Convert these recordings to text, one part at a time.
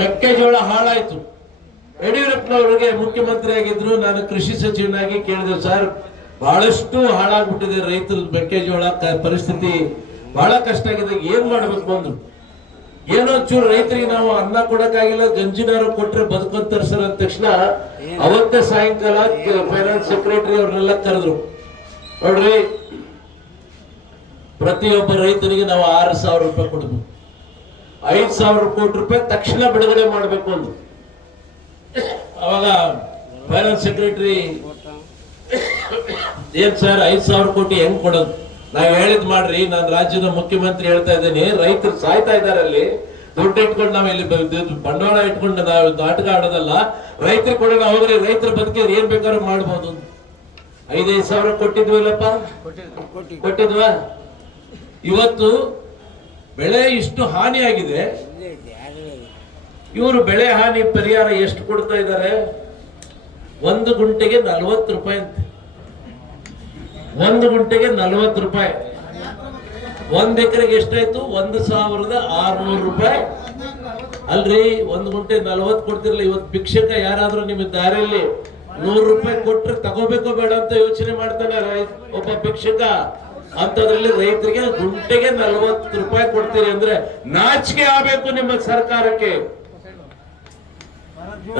ಮೆಕ್ಕೆಜೋಳ ಹಾಳಾಯ್ತು. ಯಡಿಯೂರಪ್ಪನವರಿಗೆ ಮುಖ್ಯಮಂತ್ರಿ ಆಗಿದ್ರು ನಾನು ಕೃಷಿ ಸಚಿವನಾಗಿ ಕೇಳಿದೆ, ಸರ್, ಬಹಳಷ್ಟು ಹಾಳಾಗ್ಬಿಟ್ಟಿದೆ ರೈತರ ಮೆಕ್ಕೆಜೋಳ ಪರಿಸ್ಥಿತಿ. ಬಹಳ ಕಷ್ಟ ಆಗಿದೆ, ಏನ್ ಮಾಡ್ಬೇಕು ಅಂದ್ರು ಏನೋ ಚೂರು ರೈತರಿಗೆ ನಾವು ಅನ್ನ ಕೊಡಕ್ಕಾಗಿಲ್ಲ, ಗಂಜಿನಾರು ಕೊಟ್ರೆ ಬದುಕೊಂತಾರ ಸರ್ ಅಂದ ತಕ್ಷಣ ಅವತ್ತೇ ಸಾಯಂಕಾಲ ಫೈನಾನ್ಸ್ ಸೆಕ್ರೆಟರಿ ಅವ್ರನ್ನೆಲ್ಲ ಕರೆದ್ರು. ನೋಡ್ರಿ, ಪ್ರತಿಯೊಬ್ಬ ರೈತರಿಗೆ ನಾವು ಆರು ಸಾವಿರ ರೂಪಾಯಿ ಕೊಡ್ಬೇಕು ಐದು ಸಾವಿರ ಕೋಟಿ ರೂಪಾಯಿ ತಕ್ಷಣ ಬಿಡುಗಡೆ ಮಾಡಬೇಕು ಅಂದ್ರು. ಅವಾಗ ಫೈನಾನ್ಸ್ ಸೆಕ್ರೆಟರಿ ಏನ್ ಸರ್, ಐದ್ ಸಾವಿರ ಕೋಟಿ ಹೆಂಗ್ ಕೊಡೋದು? ನಾವ್ ಹೇಳಿದ್ ಮಾಡ್ರಿ, ನಾನು ರಾಜ್ಯದ ಮುಖ್ಯಮಂತ್ರಿ ಹೇಳ್ತಾ ಇದ್ದೇನೆ, ರೈತರು ಸಾಯ್ತಾ ಇದಾರೆ ಅಲ್ಲಿ. ದುಡ್ಡು ಇಟ್ಕೊಂಡು ನಾವ್ ಇಲ್ಲಿ ಬಂಡವಾಳ ಇಟ್ಕೊಂಡು ನಾವು ನಾಟಕ ಆಡೋದಲ್ಲ, ರೈತರು ಕೊಡೋಣ ಹೋಗ್ರಿ ರೈತರ ಬದುಕಿದ್ರೆ ಏನ್ ಬೇಕಾದ್ರೂ ಮಾಡ್ಬೋದು. ಐದೈದು ಸಾವಿರ ಕೊಟ್ಟಿದ್ವಲ್ಲಪ್ಪ? ಕೊಟ್ಟಿದ್ವಾ? ಇವತ್ತು ಬೆಳೆ ಇಷ್ಟು ಹಾನಿಯಾಗಿದೆ. ಇವರು ಬೆಳೆ ಹಾನಿ ಪರಿಹಾರ ಎಷ್ಟು ಕೊಡ್ತಾ ಇದ್ದಾರೆ? ಒಂದು ಗುಂಟೆಗೆ ನಲ್ವತ್ತು ರೂಪಾಯಿ ಅಂತೆ. ಒಂದು ಗುಂಟೆಗೆ ನಲ್ವತ್ತು ರೂಪಾಯಿ. ಒಂದ್ ಎಕರೆಗೆ ಎಷ್ಟಾಯ್ತು? ಒಂದು ಸಾವಿರದ ಆರ್ನೂರು ರೂಪಾಯಿ. ಅಲ್ರಿ, ಒಂದು ಗುಂಟೆ ನಲ್ವತ್ತು ಕೊಡ್ತಿರ್ಲಿ. ಇವತ್ತು ಭಿಕ್ಷಕ ಯಾರಾದ್ರೂ ನಿಮ್ಮ ದಾರಿಯಲ್ಲಿ ನೂರು ರೂಪಾಯಿ ಕೊಟ್ರೆ ತಗೋಬೇಕು ಬೇಡ ಅಂತ ಯೋಚನೆ ಮಾಡ್ತಾನೆ ಒಬ್ಬ ಭಿಕ್ಷಕ. ಅಂತದ್ರಲ್ಲಿ ರೈತರಿಗೆ ಗುಂಟೆಗೆ ನಲ್ವತ್ತು ರೂಪಾಯಿ ಕೊಡ್ತೀರಿ ಅಂದ್ರೆ ನಾಚಿಕೆ ಆಗ್ಬೇಕು ನಿಮ್ಮ ಸರ್ಕಾರಕ್ಕೆ.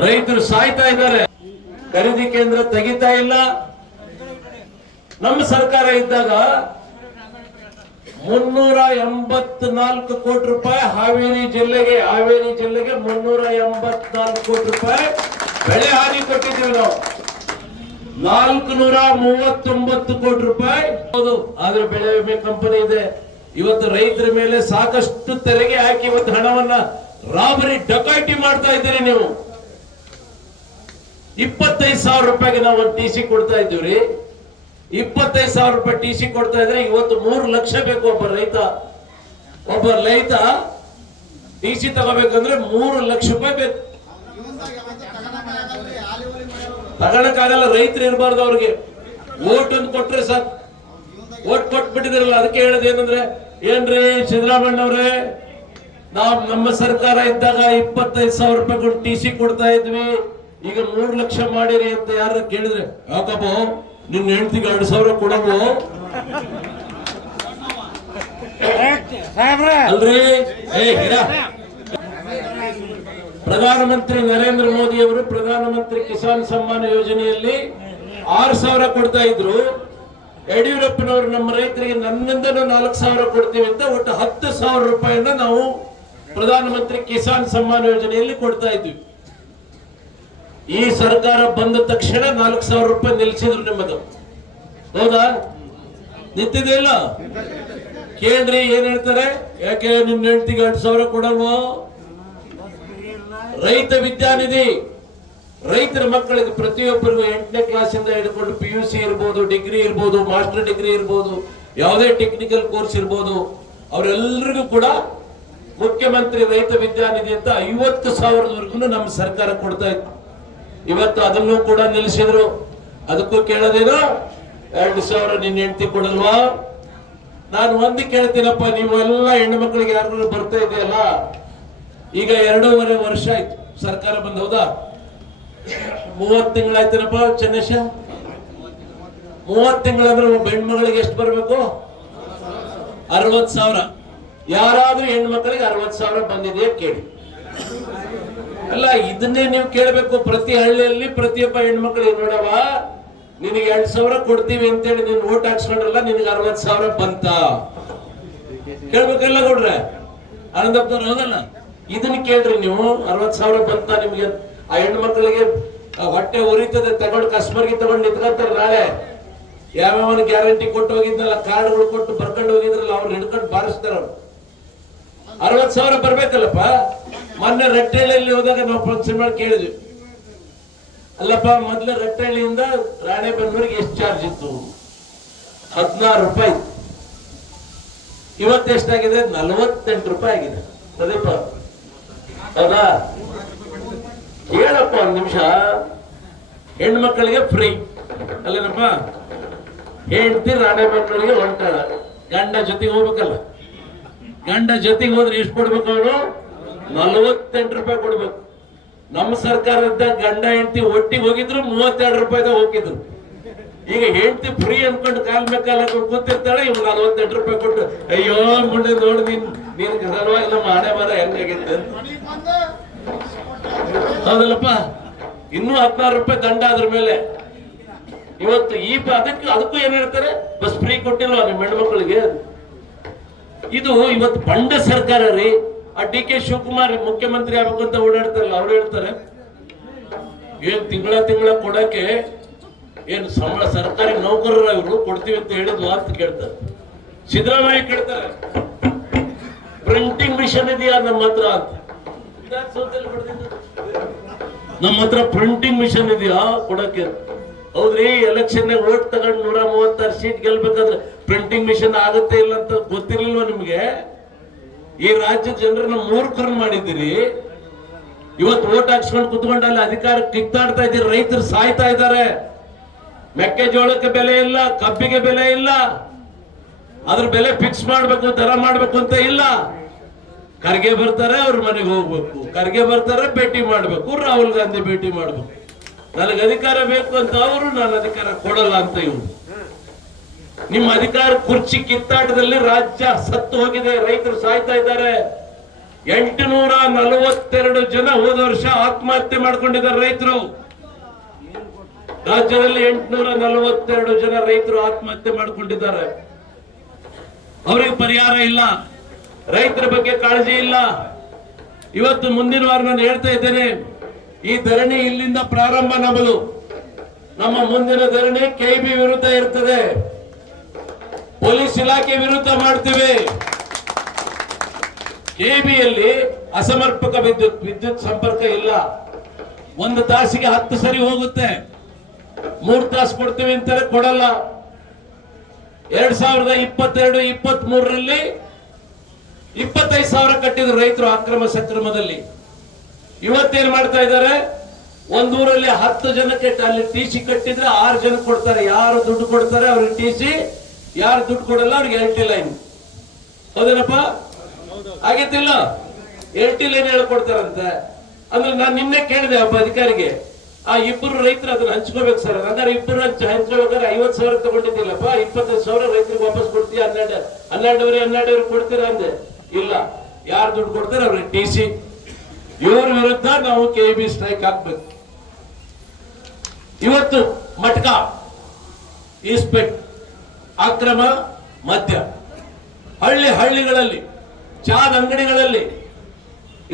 ರೈತರು ಸಾಯ್ತಾ ಇದ್ದಾರೆ. ಖರೀದಿ ಕೇಂದ್ರ ತೆಗಿತಾ ಇಲ್ಲ. ನಮ್ಮ ಸರ್ಕಾರ ಇದ್ದಾಗ ಮುನ್ನೂರ ಎಂಬತ್ನಾಲ್ಕು ಕೋಟಿ ರೂಪಾಯಿ ಹಾವೇರಿ ಜಿಲ್ಲೆಗೆ ಹಾವೇರಿ ಜಿಲ್ಲೆಗೆ ಮುನ್ನೂರ ಎಂಬತ್ನಾಲ್ಕು ಕೋಟಿ ರೂಪಾಯಿ ಬೆಳೆ ಹಾನಿ ಕೊಟ್ಟಿದ್ದೀವಿ ನಾವು. ನಾಲ್ಕು ನೂರ ಮೂವತ್ತೊಂಬತ್ತು ಕೋಟಿ ರೂಪಾಯಿ. ಆದ್ರೆ ಬೆಳೆ ವಿಮೆ ಕಂಪನಿ ಇದೆ. ಇವತ್ತು ರೈತರ ಮೇಲೆ ಸಾಕಷ್ಟು ತೆರಿಗೆ ಹಾಕಿ ಇವತ್ತು ಹಣವನ್ನ ರಾಬರಿ ಡಕೈಟಿ ಮಾಡ್ತಾ ಇದ್ದೀರಿ ನೀವು. ಇಪ್ಪತ್ತೈದು ಸಾವಿರ ರೂಪಾಯಿಗೆ ನಾವು ಒಂದು ಟಿ ಸಿ ಕೊಡ್ತಾ ಇದ್ದೀವ್ರಿ. ಇಪ್ಪತ್ತೈದು ಸಾವಿರ ರೂಪಾಯಿ ಟಿ ಸಿ ಕೊಡ್ತಾ ಇದ್ರೆ ಇವತ್ತು ಮೂರು ಲಕ್ಷ ಬೇಕು ಒಬ್ಬ ರೈತ. ಒಬ್ಬ ರೈತ ಟಿ ಸಿ ತಗೋಬೇಕಂದ್ರೆ ಮೂರು ಲಕ್ಷ ರೂಪಾಯಿ ಬೇಕು. ತಗೊಳಕ್ಕಾಗಲ್ಲ ರೈತರು ಇರಬಾರ್ದು ಅವ್ರಿಗೆ. ಓಟ್ ಒಂದು ಕೊಟ್ರೆ ಸರ್ ಓಟ್ ಕೊಟ್ಬಿಟ್ಟಿದ್ರಲ್ಲ ಅದಕ್ಕೆ ಹೇಳೋದು ಏನಂದ್ರೆ ಏನ್ರಿ ಸಿದ್ದರಾಮಣ್ಣವ್ರೆ ನಾವ್ ನಮ್ಮ ಸರ್ಕಾರ ಇದ್ದಾಗ ಇಪ್ಪತ್ತೈದು ಸಾವಿರ ರೂಪಾಯಿ ಟಿ ಸಿ ಕೊಡ್ತಾ ಇದ್ವಿ. ಈಗ ಮೂರು ಲಕ್ಷ ಮಾಡಿರಿ ಅಂತ ಯಾರು ಕೇಳಿದ್ರೆ ಯಾಕಪ್ಪ ನಿಮ್ ಹೆಂಡತಿಗೆ ಎರಡು ಸಾವಿರ ಕೊಡಬು ಅಲ್ರಿ? ಏ ಹಿರ. ಪ್ರಧಾನಮಂತ್ರಿ ನರೇಂದ್ರ ಮೋದಿ ಅವರು ಪ್ರಧಾನಮಂತ್ರಿ ಕಿಸಾನ್ ಸಮ್ಮಾನ ಯೋಜನೆಯಲ್ಲಿ ಆರು ಸಾವಿರ ಕೊಡ್ತಾ ಇದ್ರು. ಯಡಿಯೂರಪ್ಪನವರು ನಮ್ಮ ರೈತರಿಗೆ ನನ್ನಿಂದನೂ ನಾಲ್ಕು ಸಾವಿರ ಕೊಡ್ತೀವಿ ಅಂತ ಒಟ್ಟು ಹತ್ತು ಸಾವಿರ ರೂಪಾಯಿನ ನಾವು ಪ್ರಧಾನಮಂತ್ರಿ ಕಿಸಾನ್ ಸಮ್ಮಾನ ಯೋಜನೆಯಲ್ಲಿ ಕೊಡ್ತಾ ಇದ್ವಿ. ಈ ಸರ್ಕಾರ ಬಂದ ತಕ್ಷಣ ನಾಲ್ಕು ಸಾವಿರ ರೂಪಾಯಿ ನಿಲ್ಸಿದ್ರು ನಿಮ್ಮದು. ಹೌದಾ? ನಿಂತಿದೆ ಇಲ್ಲ? ಕೇಳ್ರಿ, ಏನ್ ಹೇಳ್ತಾರೆ? ಯಾಕೆ ನಿಮ್ ಹೆಂಡತಿಗೆ ಎರಡು ಸಾವಿರ ಕೊಡಲ್ವೋ? ರೈತ ವಿದ್ಯಾನಿಧಿ, ರೈತರ ಮಕ್ಕಳಿಗೆ ಪ್ರತಿಯೊಬ್ಬರಿಗೂ ಎಂಟನೇ ಕ್ಲಾಸಿಂದ ಹಿಡ್ಕೊಂಡು ಪಿ ಯು ಸಿ ಇರ್ಬೋದು ಡಿಗ್ರಿ ಇರ್ಬೋದು ಮಾಸ್ಟರ್ ಡಿಗ್ರಿ ಇರ್ಬೋದು, ಯಾವುದೇ ಟೆಕ್ನಿಕಲ್ ಕೋರ್ಸ್ ಇರ್ಬೋದು, ಅವರೆಲ್ಲರಿಗೂ ಕೂಡ ಮುಖ್ಯಮಂತ್ರಿ ರೈತ ವಿದ್ಯಾನಿಧಿ ಅಂತ ಐವತ್ತು ಸಾವಿರದವರೆಗೂ ನಮ್ಮ ಸರ್ಕಾರ ಕೊಡ್ತಾ ಇತ್ತು. ಇವತ್ತು ಅದನ್ನು ಕೂಡ ನಿಲ್ಲಿಸಿದ್ರು. ಅದಕ್ಕೂ ಕೇಳೋದೇನು? ಎರಡು ಸಾವಿರ ನಿನ್ನ ಹೆಂಡತಿ ಕೊಡಲ್ವಾ? ನಾನು ಒಂದು ಕೇಳ್ತೀನಪ್ಪ, ನೀವೆಲ್ಲ ಹೆಣ್ಣು ಮಕ್ಕಳಿಗೆ ಯಾರು ಬರ್ತಾ ಇದೆಯಲ್ಲ? ಈಗ ಎರಡೂವರೆ ವರ್ಷ ಆಯ್ತು. ಸರ್ಕಾರ ಬಂದ ಹೌದಾ? ಮೂವತ್ ತಿಂಗಳಾಯ್ತೇನಪ್ಪ ಚನ್ನೇಶ? ಮೂವತ್ ತಿಂಗಳಂದ್ರೆ ಒಬ್ಬ ಹೆಣ್ಮಗಳಿಗೆ ಎಷ್ಟು ಬರಬೇಕು? ಅರವತ್ ಸಾವಿರ. ಯಾರಾದ್ರೂ ಹೆಣ್ಮಕ್ಳಿಗೆ ಅರವತ್ ಸಾವಿರ ಬಂದಿದೆಯಾ ಕೇಳಿ. ಅಲ್ಲ, ಇದನ್ನೇ ನೀವು ಕೇಳಬೇಕು. ಪ್ರತಿ ಹಳ್ಳಿಯಲ್ಲಿ ಪ್ರತಿಯೊಬ್ಬ ಹೆಣ್ಮಕ್ಳಿಗೆ ನೋಡವ ನಿನಗೆ ಎರಡ್ ಸಾವಿರ ಕೊಡ್ತೀವಿ ಅಂತೇಳಿ ನೀನು ಓಟ್ ಹಾಕ್ಸ್ಕೊಂಡ್ರಲ್ಲ, ನಿನಗೆ ಅರವತ್ ಸಾವಿರ ಬಂತ? ಕೇಳ್ಬೇಕಲ್ಲ ನೋಡ್ರೆ ಆನಂದಪ್ಪ ಹೌದಲ್ಲ? ಇದನ್ನ ಕೇಳ್ರಿ ನೀವು ಅರವತ್ ಸಾವಿರ ಬಂತ ನಿಮ್ಗೆ ಆ ಹೆಣ್ಣು ಮಕ್ಕಳಿಗೆ ಹೊಟ್ಟೆ ಉರಿತದೆ, ತಗೊಂಡು ಕಸ್ಟಮರ್ಗೆ ತಗೊಂಡು ನಿಂತ್ಕೊಂತಾರೆ ನಾಳೆ. ಯಾವ್ಯಾವನ ಗ್ಯಾರಂಟಿ ಕೊಟ್ಟು ಹೋಗಿದ್ನಲ್ಲ, ಕಾರ್ಡ್ಗಳು ಕೊಟ್ಟು ಬರ್ಕೊಂಡು ಹೋಗಿದ್ರಲ್ಲ ಅವ್ರು ಹಿಡ್ಕೊಂಡು ಬಾರಿಸ್ತಾರ ಅವ್ರು. ಅರವತ್ ಸಾವಿರ ಬರ್ಬೇಕಲ್ಲಪ್ಪ? ಮೊನ್ನೆ ರಟ್ಟೆಹಳ್ಳಿಯಲ್ಲಿ ಹೋದಾಗ ನಾವು ಫಂಕ್ಷನ್ ಮಾಡಿ ಕೇಳಿದ್ವಿ. ಅಲ್ಲಪ್ಪ, ಮೊದ್ಲು ರಟ್ಟೆಹಳ್ಳಿಯಿಂದ ರಾಣೆಬೆನ್ನೂರಿಗೆ ಎಷ್ಟು ಚಾರ್ಜ್ ಇತ್ತು? ಹದಿನಾರು ರೂಪಾಯಿ. ಇವತ್ತೆಷ್ಟಾಗಿದೆ ನಲವತ್ತೆಂಟು ರೂಪಾಯಿ ಆಗಿದೆ. ಪ್ರದೀಪ ಹೌದಾ ಹೇಳಪ್ಪ ಒಂದು ನಿಮಿಷ. ಹೆಣ್ಣು ಮಕ್ಕಳಿಗೆ ಫ್ರೀ ಅಲ್ಲೇನಪ್ಪ? ಹೆಂಡತಿ ಮಕ್ಕಳಿಗೆ ಹೊಂಟಾಳ ಗಂಡ ಜೊತೆಗೆ ಹೋಗ್ಬೇಕಲ್ಲ. ಗಂಡ ಜೊತೆಗೆ ಹೋದ್ರೆ ಎಷ್ಟು ಕೊಡ್ಬೇಕು ಅವನು ನಲ್ವತ್ತೆಂಟು ರೂಪಾಯಿ ಕೊಡ್ಬೇಕು. ನಮ್ಮ ಸರ್ಕಾರದ ಗಂಡ ಹೆಂಡತಿ ಒಟ್ಟಿಗೆ ಹೋಗಿದ್ರು ಮೂವತ್ತೆರಡು ರೂಪಾಯಿದಾಗ ಹೋಗಿದ್ರು. ಈಗ ಹೆಂಡತಿ ಫ್ರೀ ಅನ್ಕೊಂಡು ಕಾಲ್ ಮೇಲೆ ಹಾಕೊಂಡು ಕೂತಿರ್ತಾಳೆ ಇವ್ ನಲ್ವತ್ತೆಂಟು ರೂಪಾಯಿ ಕೊಟ್ಟು, ಅಯ್ಯೋ, ಮುಂಡೆ ನೋಡಿ ನೀನ್ ನೀನ್ ಸಲುವಾಗಿ ನಮ್ಮ ಹಣೆ ಬರ ಹೆಂಗಾಗೈತೆ ಅಂತ. ಹೌದಲ್ಲಪ್ಪ? ಇನ್ನೂ ಹದಿನಾರು ರೂಪಾಯಿ ದಂಡ ಅದ್ರ ಮೇಲೆ. ಇವತ್ತು ಈ ಅದಕ್ಕೆ ಅದಕ್ಕೂ ಏನ್ ಹೇಳ್ತಾರೆ? ಬಸ್ ಫ್ರೀ ಕೊಟ್ಟಿಲ್ವಾ ನಿಮ್ಮ ಹೆಣ್ಮಕ್ಳಿಗೆ? ಇದು ಇವತ್ತು ಬಂಡ ಸರ್ಕಾರ ರೀ. ಆ ಡಿ ಕೆ ಶಿವಕುಮಾರ್ ಮುಖ್ಯಮಂತ್ರಿ ಆಗ್ಬೇಕು ಅಂತ ಓಡಾಡ್ತಾರಲ್ಲ ಅವ್ರು ಹೇಳ್ತಾರೆ, ಏನ್ ತಿಂಗಳ ತಿಂಗಳ ಕೊಡಕ್ಕೆ ಏನು ಸಂಬಳ ಸರ್ಕಾರಿ ನೌಕರರ ಇವರು ಕೊಡ್ತೀವಿ ಅಂತ ಹೇಳಿದ್ವು ಅಂತ ಕೇಳ್ತಾರೆ. ಸಿದ್ದರಾಮಯ್ಯ ಕೇಳ್ತಾರೆ ಪ್ರಿಂಟಿಂಗ್ ಮಿಷನ್ ಇದೆಯಾ ನಮ್ಮ ಹತ್ರ ಅಂತ. ನಮ್ಮ ಹತ್ರ ಪ್ರಿಂಟಿಂಗ್ ಮಿಷನ್ ಇದೆಯಾ ಕೊಡಕ್ಕೆ? ಹೌದ್ರಿ ಎಲೆಕ್ಷನ್ ಓಟ್ ತಗೊಂಡು ನೂರ ಮೂವತ್ತಾರು ಸೀಟ್ ಗೆಲ್ಬೇಕಾದ್ರೆ ಪ್ರಿಂಟಿಂಗ್ ಮಿಷನ್ ಆಗುತ್ತೆ ಇಲ್ಲ ಅಂತ ಗೊತ್ತಿರಲಿಲ್ವ ನಿಮ್ಗೆ? ಈ ರಾಜ್ಯ ಜನರನ್ನ ಮೂರ್ಖರನ್ನ ಮಾಡಿದ್ದೀರಿ. ಇವತ್ತು ಓಟ್ ಹಾಕ್ಸ್ಕೊಂಡು ಕುತ್ಕೊಂಡಲ್ಲಿ ಅಧಿಕಾರ ಕಿತ್ತಾಡ್ತಾ ಇದ್ದೀರಿ, ರೈತರು ಸಾಯ್ತಾ ಇದ್ದಾರೆ. ಮೆಕ್ಕೆಜೋಳಕ್ಕೆ ಬೆಲೆ ಇಲ್ಲ, ಕಬ್ಬಿಗೆ ಬೆಲೆ ಇಲ್ಲ. ಅದ್ರ ಬೆಲೆ ಫಿಕ್ಸ್ ಮಾಡ್ಬೇಕು ದರ ಮಾಡ್ಬೇಕು ಅಂತ ಇಲ್ಲ. ಖರ್ಗೆ ಬರ್ತಾರೆ, ಅವ್ರ ಮನೆಗೆ ಹೋಗ್ಬೇಕು. ಖರ್ಗೆ ಬರ್ತಾರೆ, ಭೇಟಿ ಮಾಡ್ಬೇಕು. ರಾಹುಲ್ ಗಾಂಧಿ ಭೇಟಿ ಮಾಡ್ಬೇಕು. ನನಗೆ ಅಧಿಕಾರ ಬೇಕು ಅಂತ ಅವರು ನಾನು ಅಧಿಕಾರ ಕೊಡಲ್ಲ ಅಂತ ಇವರು. ನಿಮ್ಮ ಅಧಿಕಾರ ಕುರ್ಚಿ ಕಿತ್ತಾಟದಲ್ಲಿ ರಾಜ್ಯ ಸತ್ತು ಹೋಗಿದೆ, ರೈತರು ಸಾಯ್ತಾ ಇದ್ದಾರೆ. ಎಂಟುನೂರ ನಲವತ್ತೆರಡು ಜನ ಹೋದ ವರ್ಷ ಆತ್ಮಹತ್ಯೆ ಮಾಡ್ಕೊಂಡಿದ್ದಾರೆ ರೈತರು. ರಾಜ್ಯದಲ್ಲಿ ಎಂಟುನೂರ ನಲವತ್ತೆರಡು ಜನ ರೈತರು ಆತ್ಮಹತ್ಯೆ ಮಾಡಿಕೊಂಡಿದ್ದಾರೆ. ಅವರಿಗೆ ಪರಿಹಾರ ಇಲ್ಲ, ರೈತರ ಬಗ್ಗೆ ಕಾಳಜಿ ಇಲ್ಲ. ಇವತ್ತು ಮುಂದಿನ ವಾರ ನಾನು ಹೇಳ್ತಾ ಇದ್ದೇನೆ, ಈ ಧರಣಿ ಇಲ್ಲಿಂದ ಪ್ರಾರಂಭ ನಮ್ಮದು. ನಮ್ಮ ಮುಂದಿನ ಧರಣಿ ಕೆಬಿ ವಿರುದ್ಧ ಇರ್ತದೆ. ಪೊಲೀಸ್ ಇಲಾಖೆ ವಿರುದ್ಧ ಮಾಡ್ತೀವಿ. ಕೆಬಿಯಲ್ಲಿ ಅಸಮರ್ಪಕ ವಿದ್ಯುತ್ ವಿದ್ಯುತ್ ಸಂಪರ್ಕ ಇಲ್ಲ. ಒಂದು ತಾಸಿಗೆ ಹತ್ತು ಸರಿ ಹೋಗುತ್ತೆ. ಮೂರು ತಾಸು ಕೊಡ್ತೀವಿ ಅಂತಾರೆ, ಕೊಡಲ್ಲ. ಎರಡ್ ಸಾವಿರದ ಇಪ್ಪತ್ತೆರಡು ಇಪ್ಪತ್ತ್ ಮೂರರಲ್ಲಿ ಇಪ್ಪತ್ತೈದು ಸಾವಿರ ಕಟ್ಟಿದ್ರು ರೈತರು ಅಕ್ರಮ ಸಕ್ರಮದಲ್ಲಿ. ಇವತ್ತೇನ್ ಮಾಡ್ತಾ ಇದ್ದಾರೆ? ಒಂದೂರಲ್ಲಿ ಹತ್ತು ಜನಕ್ಕೆ ಅಲ್ಲಿ ಟಿ ಸಿ ಕಟ್ಟಿದ್ರೆ ಆರು ಜನ ಕೊಡ್ತಾರೆ. ಯಾರು ದುಡ್ಡು ಕೊಡ್ತಾರೆ ಅವ್ರಿಗೆ ಟಿ ಸಿ, ಯಾರು ದುಡ್ಡು ಕೊಡಲ್ಲ ಅವ್ರಿಗೆ ಎಲ್ ಟಿ ಲೈನ್. ಹೌದೇನಪ್ಪ? ಆಗಿತ್ತಿಲ್ಲ ಎಲ್ ಟಿ ಲೈನ್ ಹೇಳ್ಕೊಡ್ತಾರಂತೆ ಅಂದ್ರೆ ನಾನು ನಿನ್ನೆ ಕೇಳಿದೆ ಒಬ್ಬ ಅಧಿಕಾರಿಗೆ. ಆ ಇಬ್ಬರು ರೈತರು ಅದನ್ನ ಹಂಚ್ಕೋಬೇಕು ಸರ್. ಹಂಗಾರೆ ಇಬ್ಬರು ಹಂಚ ಹಂಚ್ಕೋಬೇಕಾದ್ರೆ ಐವತ್ತು ಸಾವಿರ ತಗೊಂಡಿದ್ದಿಲ್ಲಪ್ಪ ಇಪ್ಪತ್ತೈದು ಸಾವಿರ ರೈತರಿಗೆ ವಾಪಸ್ ಕೊಡ್ತೀಯ? ಹನ್ನೆರಡು ಹನ್ನೆರಡುವರೆ ಹನ್ನೆರಡುವರೆ ಕೊಡ್ತೀರಾ ಅಂದೆ. ಇಲ್ಲ. ಯಾರು ದುಡ್ಡು ಕೊಡ್ತಾರೆ ಅವ್ರಿಗೆ? T C. ಇವ್ರ ವಿರುದ್ಧ ನಾವು ಕೆ ಬಿ ಸ್ಟ್ರೈಕ್ ಹಾಕ್ಬೇಕು. ಇವತ್ತು ಮಟ್ಕ ಈಸ್ಪೆಟ್ ಅಕ್ರಮ, ಮದ್ಯ. ಹಳ್ಳಿ ಹಳ್ಳಿಗಳಲ್ಲಿ, ಚಾದ ಅಂಗಡಿಗಳಲ್ಲಿ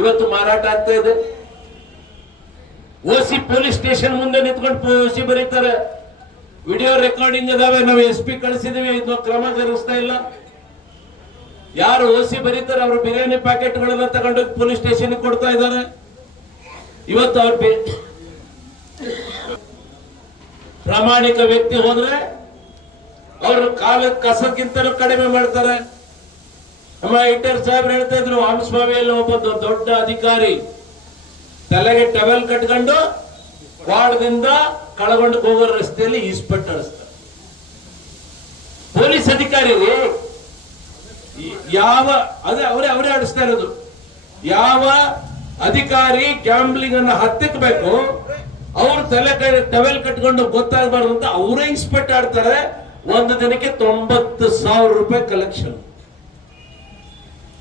ಇವತ್ತು ಮಾರಾಟ ಆಗ್ತಾ ಇದೆ. ಓಸಿ ಪೊಲೀಸ್ ಸ್ಟೇಷನ್ ಮುಂದೆ ನಿಂತ್ಕೊಂಡು ಓಸಿ ಬರೀತಾರೆ. ವಿಡಿಯೋ ರೆಕಾರ್ಡಿಂಗ್ ಅದಾವೆ ನಾವು ಎಸ್ ಪಿ ಕಳಿಸಿದೀವಿ ಇದು ಕ್ರಮ ಜರುಗಿಸ್ತಾ ಇಲ್ಲ. ಯಾರು ಓಸಿ ಬರೀತಾರೆ, ಅವರು ಬಿರಿಯಾನಿ ಪ್ಯಾಕೆಟ್ಗಳನ್ನ ತಗೊಂಡು ಪೊಲೀಸ್ ಸ್ಟೇಷನ್ ಕೊಡ್ತಾ ಇದ್ದಾರೆ. ಇವತ್ತು ಅವ್ರ ಪ್ರಾಮಾಣಿಕ ವ್ಯಕ್ತಿ ಹೋದ್ರೆ ಅವರು ಕಾಲ ಕಸಕ್ಕಿಂತಲೂ ಕಡಿಮೆ ಮಾಡ್ತಾರೆ. ನಮ್ಮ ಐಟರ್ ಸಾಹೇಬ್ರು ಹೇಳ್ತಾ ಇದ್ರು ಆಮಸ್ವಾಮಿಯಲ್ಲಿ ಒಬ್ಬ ದೊಡ್ಡ ಅಧಿಕಾರಿ ತಲೆಗೆ ಟವೆಲ್ ಕಟ್ಕೊಂಡು ವಾರ್ಡ್ದಿಂದ ಕಳಗೊಂಡು ಹೋಗೋ ರಸ್ತೆಯಲ್ಲಿ ನಡೆಸ್ತಾರೆ. ಪೊಲೀಸ್ ಅಧಿಕಾರಿ ಈ- ಯಾವ, ಅದೇ ಅವರೇ ಅವರೇ ಆಡಿಸ್ತಾ ಇರೋದು. ಯಾವ ಅಧಿಕಾರಿ ಗ್ಯಾಂಬ್ಲಿಂಗ್ ಅನ್ನ ಹತ್ತಿಕ್ಬೇಕು, ಅವ್ರ ತಲೆ ಟವೆಲ್ ಕಟ್ಕೊಂಡು ಗೊತ್ತಾಗಬಾರ್ದು ಅಂತ ಅವರೇ ಇನ್ಸ್ಪೆಕ್ಟ್ ಆಡ್ತಾರೆ. ಒಂದು ದಿನಕ್ಕೆ ತೊಂಬತ್ತು ಸಾವಿರ ರೂಪಾಯಿ ಕಲೆಕ್ಷನ್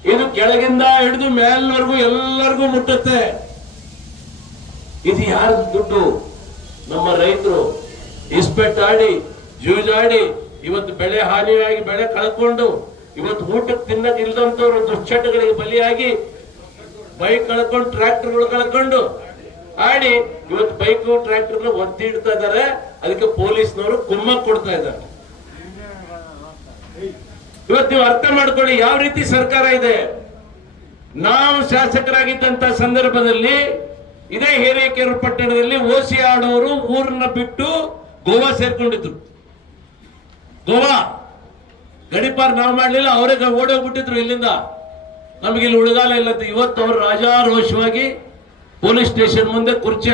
ಇದು ಕೆಳಗಿಂದ ಹಿಡಿದು ಮೇಲ್ವರೆಗೂ ಎಲ್ಲರಿಗೂ ಮುಟ್ಟುತ್ತೆ. ಇದು ಯಾರ ದುಡ್ಡು? ನಮ್ಮ ರೈತರು. ಇಸ್ಪೆಟ್ ಆಡಿ ಜೂಜಾಡಿ ಇವತ್ತು ಬೆಳೆ ಹಾನಿಯಾಗಿ ಬೆಳೆ ಕಳ್ಕೊಂಡು, ಇವತ್ತು ಊಟಕ್ಕೆ ತಿನ್ನಕ್ ಇಲ್ದಂತವ್ರು ದುಶ್ಚಟಗಳಿಗೆ ಬಲಿಯಾಗಿ ಬೈಕ್ ಕಳ್ಕೊಂಡು, ಟ್ರ್ಯಾಕ್ಟರ್ಗಳು ಕಳ್ಕೊಂಡು ಆಡಿ, ಇವತ್ತು ಬೈಕ್ ಟ್ರ್ಯಾಕ್ಟರ್ ಒತ್ತಿ ಇಡ್ತಾ ಇದ್ದಾರೆ. ಅದಕ್ಕೆ ಪೊಲೀಸ್ನವರು ಕುಮ್ಮಕ್ ಕೊಡ್ತಾ ಇದ್ದಾರೆ. ಇವತ್ತು ನೀವು ಅರ್ಥ ಮಾಡ್ಕೊಳ್ಳಿ, ಯಾವ ರೀತಿ ಸರ್ಕಾರ ಇದೆ. ನಾವು ಶಾಸಕರಾಗಿದ್ದಂತ ಸಂದರ್ಭದಲ್ಲಿ ಇದೇ ಹಿರೇಕೆರೂರು ಪಟ್ಟಣದಲ್ಲಿ ಓಸಿ ಆಡೋರು ಊರನ್ನ ಬಿಟ್ಟು ಗೋವಾ ಸೇರ್ಕೊಂಡಿದ್ರು. ಗೋವಾ, ಗಡಿಪಾರ್ ನಾವು ಮಾಡ್ಲಿಲ್ಲ, ಅವರೇ ಓಡೋಗ್ಬಿಟ್ಟಿದ್ರು ಇಲ್ಲಿಂದ. ನಮಗೆ ಇಲ್ಲಿ ಉಳಿಗಾಲ ಇಲ್ಲ ಇವತ್ತು ಅವರು ರಾಜಾರೋಷವಾಗಿ ಪೊಲೀಸ್ ಸ್ಟೇಷನ್ ಮುಂದೆ ಕುರ್ಚಿ